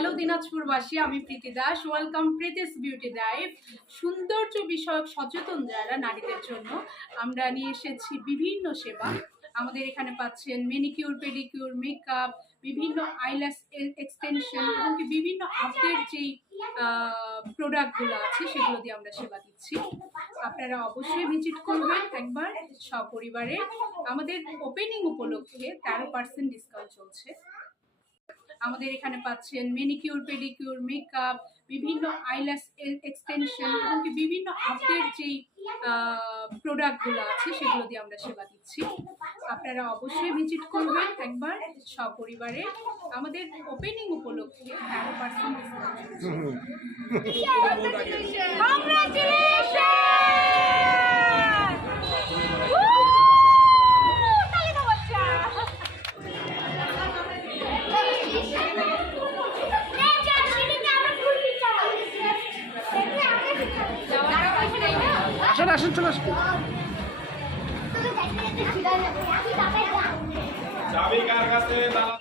Hello দিনাজপুরবাসী, আমি Priti Das. Welcome Priti's beauty life সৌন্দর্য বিষয়ক সচেতন যারা নারীদের জন্য, আমরা নিয়ে এসেছি বিভিন্ন সেবা। আমাদের এখানে পাচ্ছেন মেনিকিউর পেডিকিউর মেকআপ বিভিন্ন আইল্যাস এক্সটেনশন এমনকি বিভিন্ন আপডেট যেই প্রোডাক্টগুলো আছে, সেগুলো দিয়ে আমরা সেবা দিচ্ছি। আপনারা অবশ্যই ভিজিট করবেন একবার সপরিবারে। আমাদের ওপেনিং উপলক্ষে তেরো পার্সেন্ট ডিসকাউন্ট চলছে। আমাদের এখানে পাচ্ছেন মেনিকিউর পেডিকিউর মেকআপ বিভিন্ন আইল্যাস এক্সটেনশন এমনকি বিভিন্ন আপডেট যেই প্রোডাক্টগুলো আছে সেগুলো দিয়ে আমরা সেবা দিচ্ছি। আপনারা অবশ্যই ভিজিট করবেন একবার সপরিবারে। আমাদের ওপেনিং উপলক্ষে তেরো পার্সেন্ট ডিসকাউন্ট আসুন, চলে আসুন। চাবি কার কাছে তালা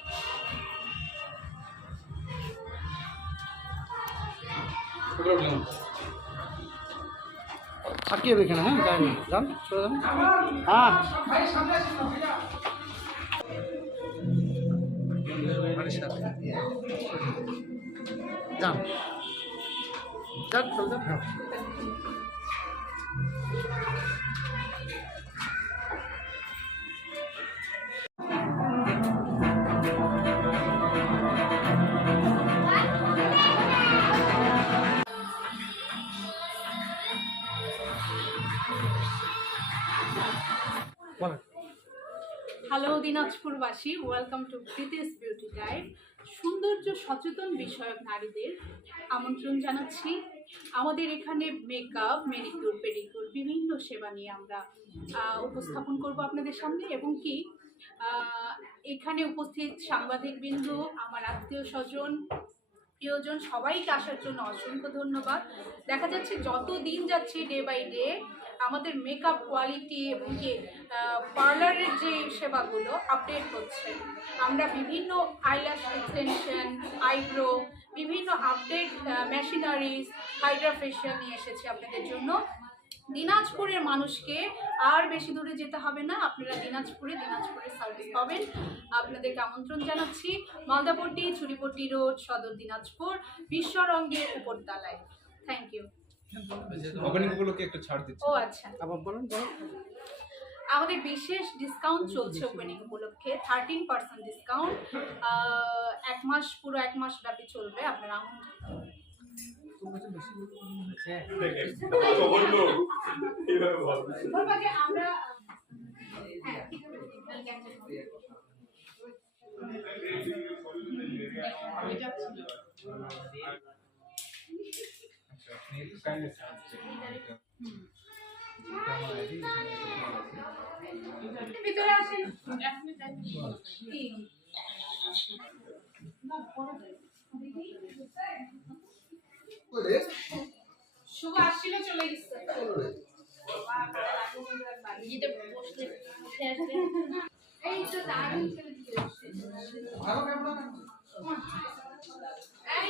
থাকিয়ে এখানে হ্যাঁ? যাই না যান, চলে যান। হ্যাঁ। যান। যান, চলে যান। Hello দিনাজপুরবাসী welcome to Priti's beauty life সৌন্দর্য সচেতন বিষয়ক নারীদের আমন্ত্রণ জানাচ্ছি। আমাদের এখানে মেকআপ মেনিকিউর পেডিকিউর বিভিন্ন সেবা নিয়ে আমরা উপস্থাপন করব আপনাদের সামনে এবং কি এখানে উপস্থিত সাংবাদিকবৃন্দ, আমার আত্মীয় স্বজন, প্রিয়জন সবাইকে আসার জন্য অসংখ্য ধন্যবাদ। দেখা যাচ্ছে যত দিন যাচ্ছে ডে বাই ডে আমাদের মেকআপ কোয়ালিটি এবং কি পার্লারের যে সেবাগুলো আপডেট হচ্ছে। আমরা বিভিন্ন আইল্যাশ এক্সটেনশন আইব্রো বিভিন্ন আপডেট মেশিনারিজ হাইড্রা ফেশিয়াল নিয়ে এসেছি আপনাদের জন্য। দিনাজপুরের মানুষকে আর বেশি দূরে যেতে হবে না। আপনারা দিনাজপুরে দিনাজপুরের সার্ভিস পাবেন। আপনাদেরকে আমন্ত্রণ জানাচ্ছি মালদাপট্টি, চুরিপট্টি রোড, সদর দিনাজপুর, বিশ্বরঙ্গের উপরতলায়। থ্যাংক ইউ ওপেনিং উপলক্ষে একটু ছাড় দিচ্ছি। ও আচ্ছা। আবার বলেন বলেন। আমাদের বিশেষ ডিসকাউন্ট চলছে ওপেনিং উপলক্ষে থার্টিন পার্সেন্ট ডিসকাউন্ট এক মাস পুরো এক মাস ব্যাপী চলবে আপনারা আমন্ত্রণ বলল এইভাবে বল বলবাকে আমরা হ্যাঁ। ঠিক আছে ভিতরে আসেন শুভ আসছিল চলে গেছে। এই তো দারুণ খেলে দিয়েছে। এই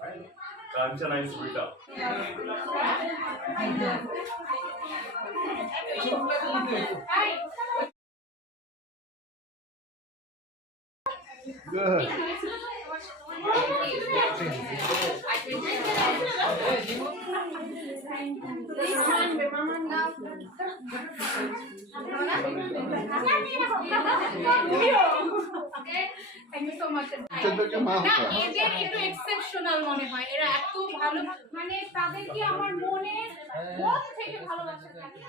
Right? Kanchana is Rita. Good. Thank you so much না। এদের একটু এক্সেপশনাল মনে হয়। এরা এত ভালো মানে তাদেরকে আমার মনে মন থেকে ভালোবাসা থাকে।